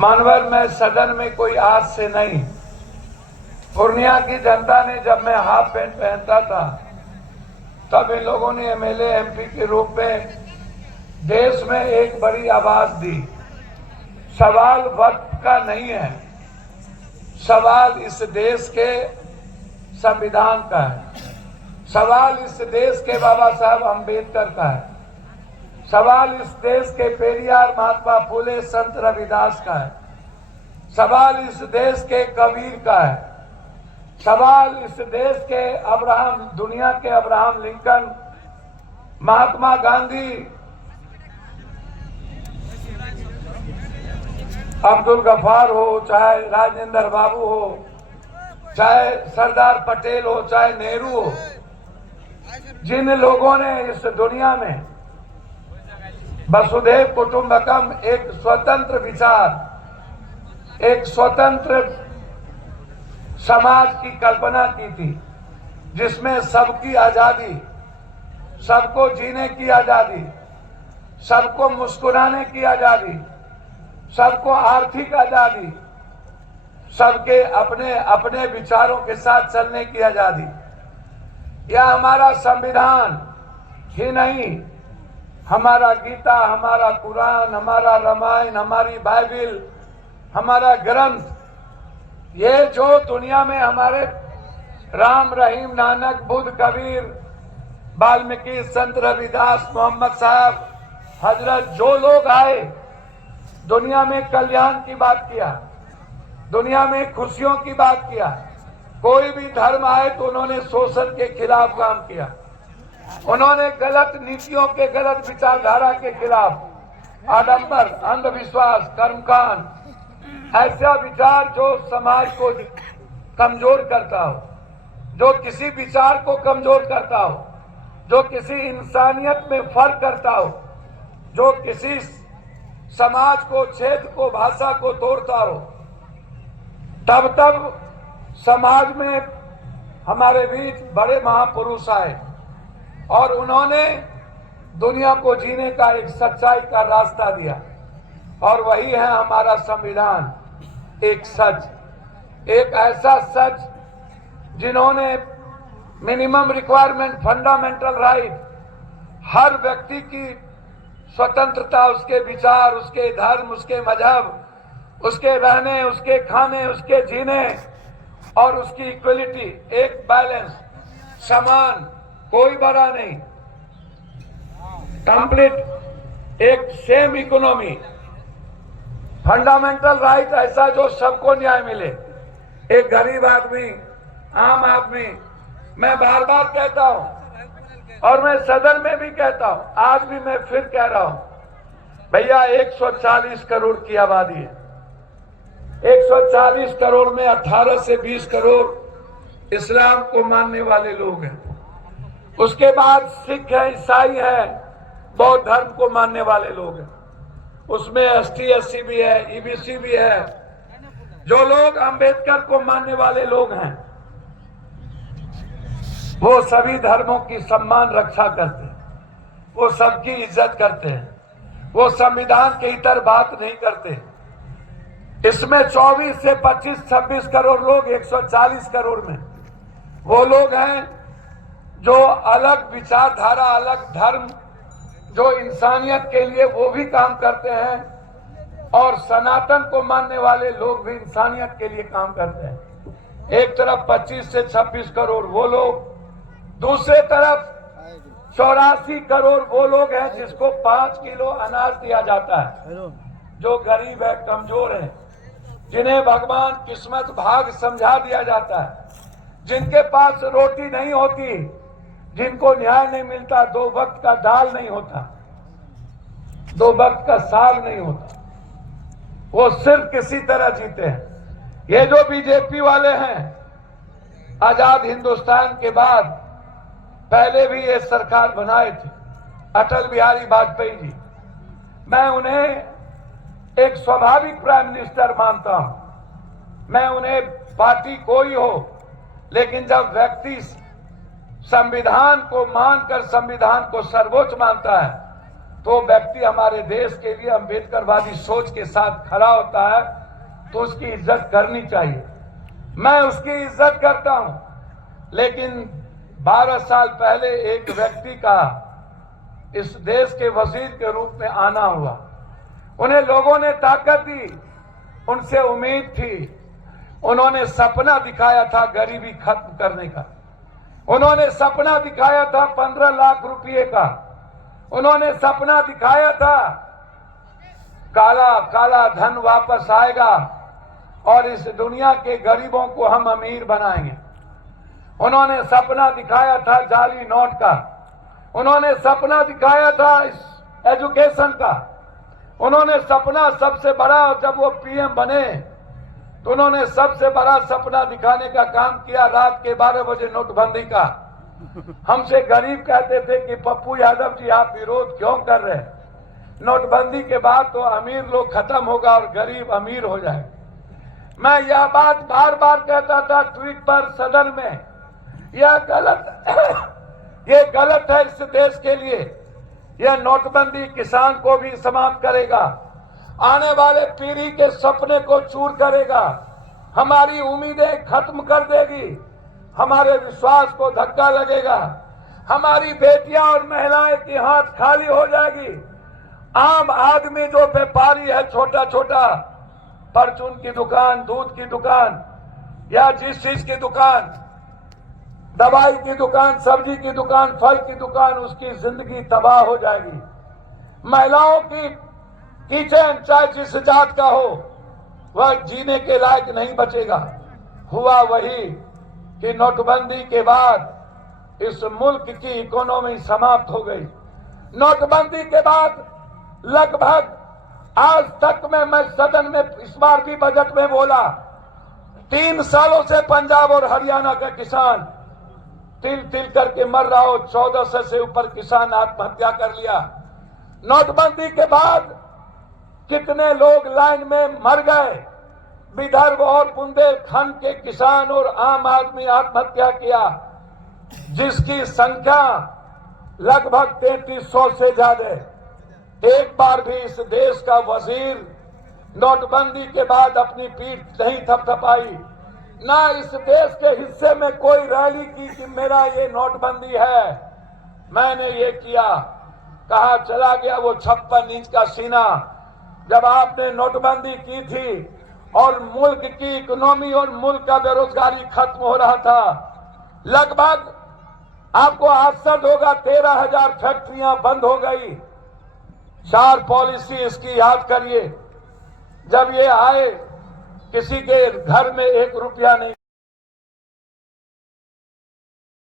मानवर में सदन में कोई आज से नहीं, पूर्णिया की जनता ने जब मैं हाफ पैंट पहनता था तब इन लोगों ने एमएलए एमपी के रूप में देश में एक बड़ी आवाज दी। सवाल वक्त का नहीं है, सवाल इस देश के संविधान का है, सवाल इस देश के बाबा साहब अम्बेडकर का है, सवाल इस देश के पेरियार महात्मा फूले संत रविदास का है, सवाल इस देश के कबीर का है, सवाल इस देश के अब्राहम, दुनिया के अब्राहम लिंकन, महात्मा गांधी, अब्दुल गफार हो, चाहे राजेंद्र बाबू हो, चाहे सरदार पटेल हो, चाहे नेहरू हो, जिन लोगों ने इस दुनिया में वसुधैव कुटुंबकम एक स्वतंत्र विचार, एक स्वतंत्र समाज की कल्पना की थी, जिसमें सबकी आजादी, सबको जीने की आजादी, सबको मुस्कुराने की आजादी, सबको आर्थिक आजादी, सबके अपने अपने विचारों के साथ चलने की आजादी, यह हमारा संविधान ही नहीं, हमारा गीता, हमारा कुरान, हमारा रामायण, हमारी बाइबिल, हमारा ग्रंथ, ये जो दुनिया में हमारे राम, रहीम, नानक, बुद्ध, कबीर, वाल्मीकि, संत रविदास, मोहम्मद साहब, हजरत, जो लोग आए, दुनिया में कल्याण की बात किया, दुनिया में खुशियों की बात किया, कोई भी धर्म आए तो उन्होंने शोषण के खिलाफ काम किया, उन्होंने गलत नीतियों के, गलत विचारधारा के खिलाफ, आडंबर, अंधविश्वास, कर्मकांड, ऐसा विचार जो समाज को कमजोर करता हो, जो किसी विचार को कमजोर करता हो, जो किसी इंसानियत में फर्क करता हो, जो किसी समाज को, क्षेत्र को, भाषा को तोड़ता हो, तब समाज में हमारे बीच बड़े महापुरुष आए और उन्होंने दुनिया को जीने का एक सच्चाई का रास्ता दिया, और वही है हमारा संविधान। एक सच, एक ऐसा सच जिन्होंने मिनिमम रिक्वायरमेंट, फंडामेंटल राइट, हर व्यक्ति की स्वतंत्रता, उसके विचार, उसके धर्म, उसके मजहब, उसके रहने, उसके खाने, उसके जीने, और उसकी इक्वलिटी, एक बैलेंस, समान, कोई बड़ा नहीं, कंप्लीट एक सेम इकोनॉमी, फंडामेंटल राइट ऐसा जो सबको न्याय मिले, एक गरीब आदमी, आम आदमी। मैं बार बार कहता हूं और मैं सदन में भी कहता हूं, आज भी मैं फिर कह रहा हूं, भैया 140 करोड़ की आबादी है, 140 करोड़ में 18 से 20 करोड़ इस्लाम को मानने वाले लोग हैं, उसके बाद सिख है, ईसाई है, बौद्ध धर्म को मानने वाले लोग हैं, उसमें एसटी एससी भी है, ईबीसी भी है, जो लोग अंबेडकर को मानने वाले लोग हैं, वो सभी धर्मों की सम्मान रक्षा करते हैं, वो सबकी इज्जत करते हैं, वो संविधान के इतर बात नहीं करते। इसमें 24 से 25, 26 करोड़ लोग 140 करोड़ में वो लोग हैं जो अलग विचारधारा, अलग धर्म, जो इंसानियत के लिए वो भी काम करते हैं, और सनातन को मानने वाले लोग भी इंसानियत के लिए काम करते हैं। एक तरफ 25 से 26 करोड़ वो लोग, दूसरे तरफ 84 करोड़ वो लोग हैं जिसको 5 किलो अनाज दिया जाता है, जो गरीब है, कमजोर है, जिन्हें भगवान किस्मत भाग समझा दिया जाता है, जिनके पास रोटी नहीं होती, जिनको न्याय नहीं मिलता, 2 वक्त का दाल नहीं होता, 2 वक्त का साग नहीं होता, वो सिर्फ किसी तरह जीते हैं। ये जो बीजेपी वाले हैं, आजाद हिंदुस्तान के बाद पहले भी ये सरकार बनाए थे, अटल बिहारी वाजपेयी जी, मैं उन्हें एक स्वाभाविक प्राइम मिनिस्टर मानता हूं, मैं उन्हें पार्टी कोई हो, लेकिन जब व्यक्ति संविधान को मानकर संविधान को सर्वोच्च मानता है तो व्यक्ति हमारे देश के लिए अम्बेडकरवादी सोच के साथ खड़ा होता है तो उसकी इज्जत करनी चाहिए। मैं उसकी इज्जत करता हूं, लेकिन 12 साल पहले एक व्यक्ति का इस देश के वजीर के रूप में आना हुआ। उन्हें लोगों ने ताकत दी, उनसे उम्मीद थी, उन्होंने सपना दिखाया था गरीबी खत्म करने का, उन्होंने सपना दिखाया था 15 लाख रुपए का, उन्होंने सपना दिखाया था काला काला धन वापस आएगा और इस दुनिया के गरीबों को हम अमीर बनाएंगे। उन्होंने सपना दिखाया था जाली नोट का, उन्होंने सपना दिखाया था इस एजुकेशन का, उन्होंने सपना सबसे बड़ा, जब वो पीएम बने तो उन्होंने सबसे बड़ा सपना दिखाने का काम किया रात के 12 बजे नोटबंदी का। हमसे गरीब कहते थे कि पप्पू यादव जी आप विरोध क्यों कर रहे हैं, नोटबंदी के बाद तो अमीर लोग खत्म होगा और गरीब अमीर हो जाए। मैं यह बात बार बार कहता था ट्वीट पर, सदन में, यह गलत है इस देश के लिए। यह नोटबंदी किसान को भी समाप्त करेगा, आने वाले पीढ़ी के सपने को चूर करेगा, हमारी उम्मीदें खत्म कर देगी, हमारे विश्वास को धक्का लगेगा, हमारी बेटियां और महिलाएं की हाथ खाली हो जाएगी। आम आदमी जो व्यापारी है, छोटा छोटा परचून की दुकान, दूध की दुकान या जिस चीज की दुकान, दवाई की दुकान, सब्जी की दुकान, फल की दुकान, उसकी जिंदगी तबाह हो जाएगी। महिलाओं की किचन, चाहे जिस जात का हो, वह जीने के लायक नहीं बचेगा। हुआ वही कि नोटबंदी के बाद इस मुल्क की इकोनॉमी समाप्त हो गई। नोटबंदी के बाद लगभग आज तक में, मैं सदन में इस बार भी बजट में बोला, 3 सालों से पंजाब और हरियाणा का किसान तिल तिल करके मर रहा हो। 1400 से ऊपर किसान आत्महत्या कर लिया। नोटबंदी के बाद कितने लोग लाइन में मर गए। विदर्भ और बुंदेलखंड के किसान और आम आदमी आत्महत्या किया, जिसकी संख्या लगभग 3300 से ज्यादा। एक बार भी इस देश का वजीर नोटबंदी के बाद अपनी पीठ नहीं थपथपाई, ना इस देश के हिस्से में कोई रैली की कि मेरा ये नोटबंदी है, मैंने ये किया। कहा चला गया वो 56 इंच का सीना जब आपने नोटबंदी की थी और मुल्क की इकोनॉमी और मुल्क का बेरोजगारी खत्म हो रहा था। लगभग आपको आश्चर्य होगा, 13,000 फैक्ट्रियां बंद हो गई। 4 पॉलिसी इसकी याद करिए। जब ये आए, किसी के घर में 1 रुपया नहीं